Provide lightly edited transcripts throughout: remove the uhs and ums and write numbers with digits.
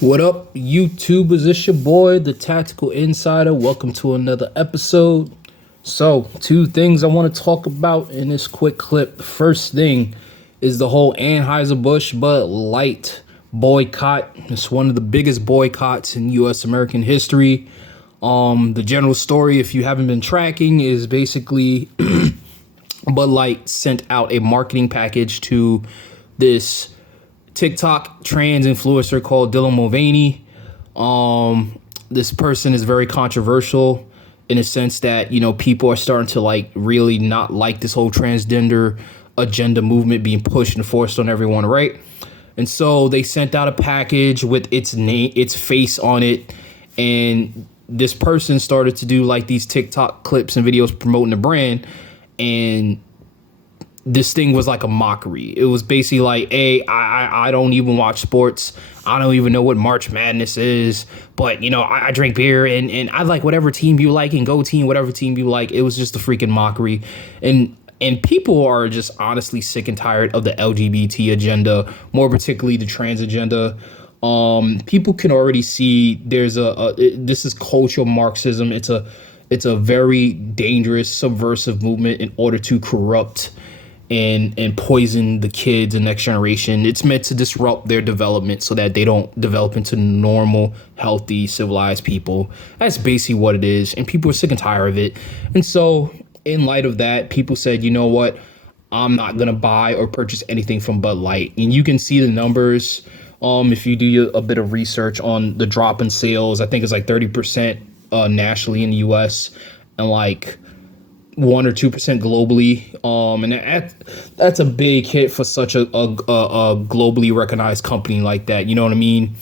What up, YouTubers? It's your boy, the Tactical Insider. Welcome to another episode. So, two things I want to talk about in this quick clip. The first thing is the whole Anheuser-Busch Budlight boycott. It's one of the biggest boycotts in U.S. American history. The general story, if you haven't been tracking, is basically Bud Light sent out a marketing package to this TikTok trans influencer called Dylan Mulvaney. This person is very controversial in a sense that, people are starting to really not like this whole transgender agenda movement being pushed and forced on everyone, right? And so they sent out a package with its name, its face on it, and this person started to do these TikTok clips and videos promoting the brand, and this thing was like a mockery. It was basically like, hey, I don't even watch sports. I don't even know what March Madness is. But, I drink beer and I like whatever team you like and go team, whatever team you like. It was just a freaking mockery. And people are just honestly sick and tired of the LGBT agenda, more particularly the trans agenda. People can already see there's this is cultural Marxism. It's a very dangerous, subversive movement in order to corrupt and poison the kids and next generation. It's meant to disrupt their development so that they don't develop into normal, healthy, civilized people. That's basically what it is. And people are sick and tired of it. And so in light of that, people said, you know what? I'm not going to buy or purchase anything from Bud Light. And you can see the numbers. If you do a bit of research on the drop in sales, I think it's 30% nationally in the US and 1 or 2% globally. And that's a big hit for such a globally recognized company like that. You know what I mean?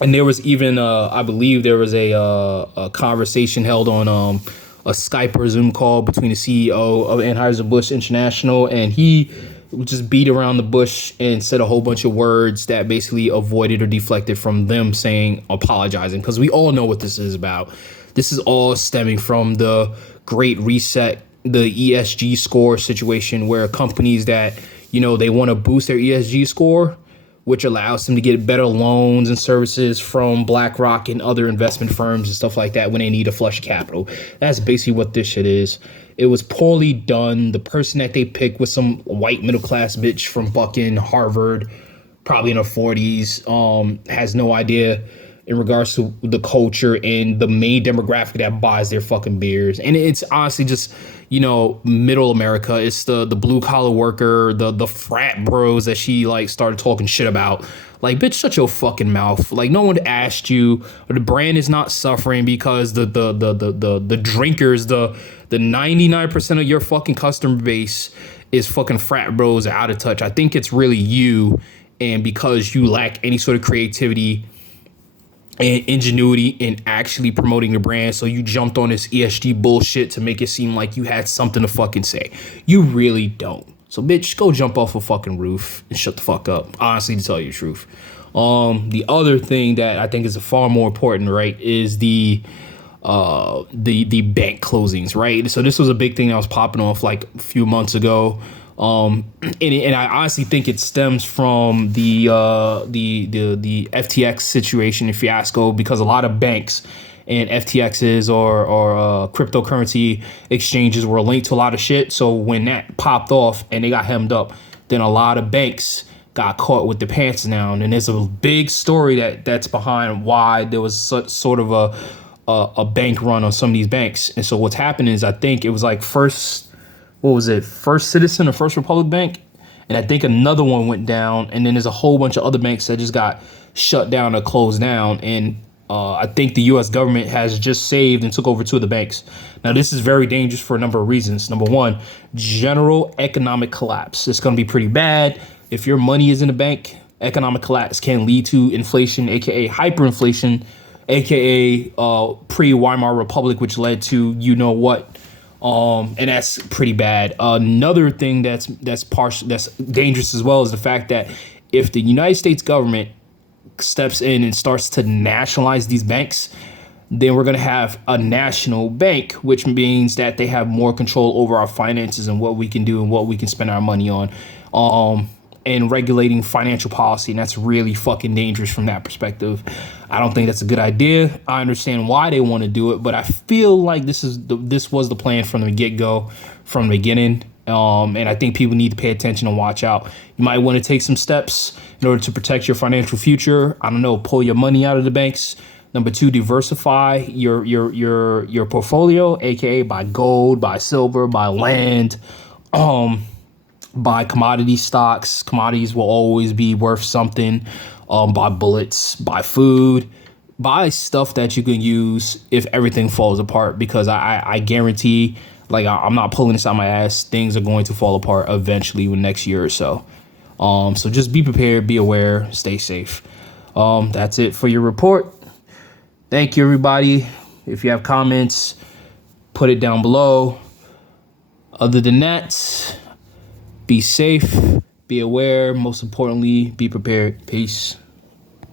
And there was even, I believe there was a conversation held on a Skype or Zoom call between the CEO of Anheuser-Busch International, and he just beat around the bush and said a whole bunch of words that basically avoided or deflected from them apologizing, because we all know what this is about. This is all stemming from the Great Reset, the ESG score situation, where companies that, they want to boost their ESG score, which allows them to get better loans and services from BlackRock and other investment firms and stuff like that when they need a flush of capital. That's basically what this shit is. It was poorly done. The person that they picked was some white middle class bitch from fucking Harvard, probably in her 40s, has no idea in regards to the culture and the main demographic that buys their fucking beers. And it's honestly just, middle America. It's the blue collar worker, the frat bros that she started talking shit about. Bitch, shut your fucking mouth. No one asked you. The brand is not suffering because the drinkers, the 99% of your fucking customer base is fucking frat bros out of touch. I think it's really you, and because you lack any sort of creativity and ingenuity in actually promoting the brand, so you jumped on this ESG bullshit to make it seem like you had something to fucking say. You really don't. So bitch, go jump off a fucking roof and shut the fuck up. Honestly, to tell you the truth. The other thing that I think is far more important, right, is the bank closings, right? So this was a big thing that was popping off a few months ago. And I honestly think it stems from the FTX situation and fiasco, because a lot of banks and FTXs or cryptocurrency exchanges were linked to a lot of shit. So when that popped off and they got hemmed up, then a lot of banks got caught with their pants down. And there's a big story that's behind why there was such sort of a bank run on some of these banks. And so what's happened is, I think it was First Citizen or First Republic Bank, and I think another one went down, and then there's a whole bunch of other banks that just got shut down or closed down, and I think the U.S. government has just saved and took over 2 of the banks. Now, this is very dangerous for a number of reasons. Number one, general economic collapse. It's going to be pretty bad. If your money is in a bank, economic collapse can lead to inflation, aka hyperinflation, aka pre-Weimar Republic, which led to what. And that's pretty bad. Another thing that's dangerous as well is the fact that if the United States government steps in and starts to nationalize these banks, then we're going to have a national bank, which means that they have more control over our finances and what we can do and what we can spend our money on. in regulating financial policy, and that's really fucking dangerous from that perspective. I don't think that's a good idea. I understand why they want to do it, but I feel like this was the plan from the get-go, from the beginning. And I think people need to pay attention and watch out. You might want to take some steps in order to protect your financial future. I don't know, pull your money out of the banks. Number 2, diversify your portfolio, aka buy gold, buy silver, buy land, buy commodity stocks. Commodities will always be worth something. Buy bullets, buy food, buy stuff that you can use if everything falls apart, because I guarantee, like, I'm not pulling this out my ass, things are going to fall apart eventually in the next year or so. So just be prepared, be aware, stay safe. That's it for your report. Thank you, everybody. If you have comments, put it down below. Other than that, be safe, be aware, most importantly, be prepared. Peace.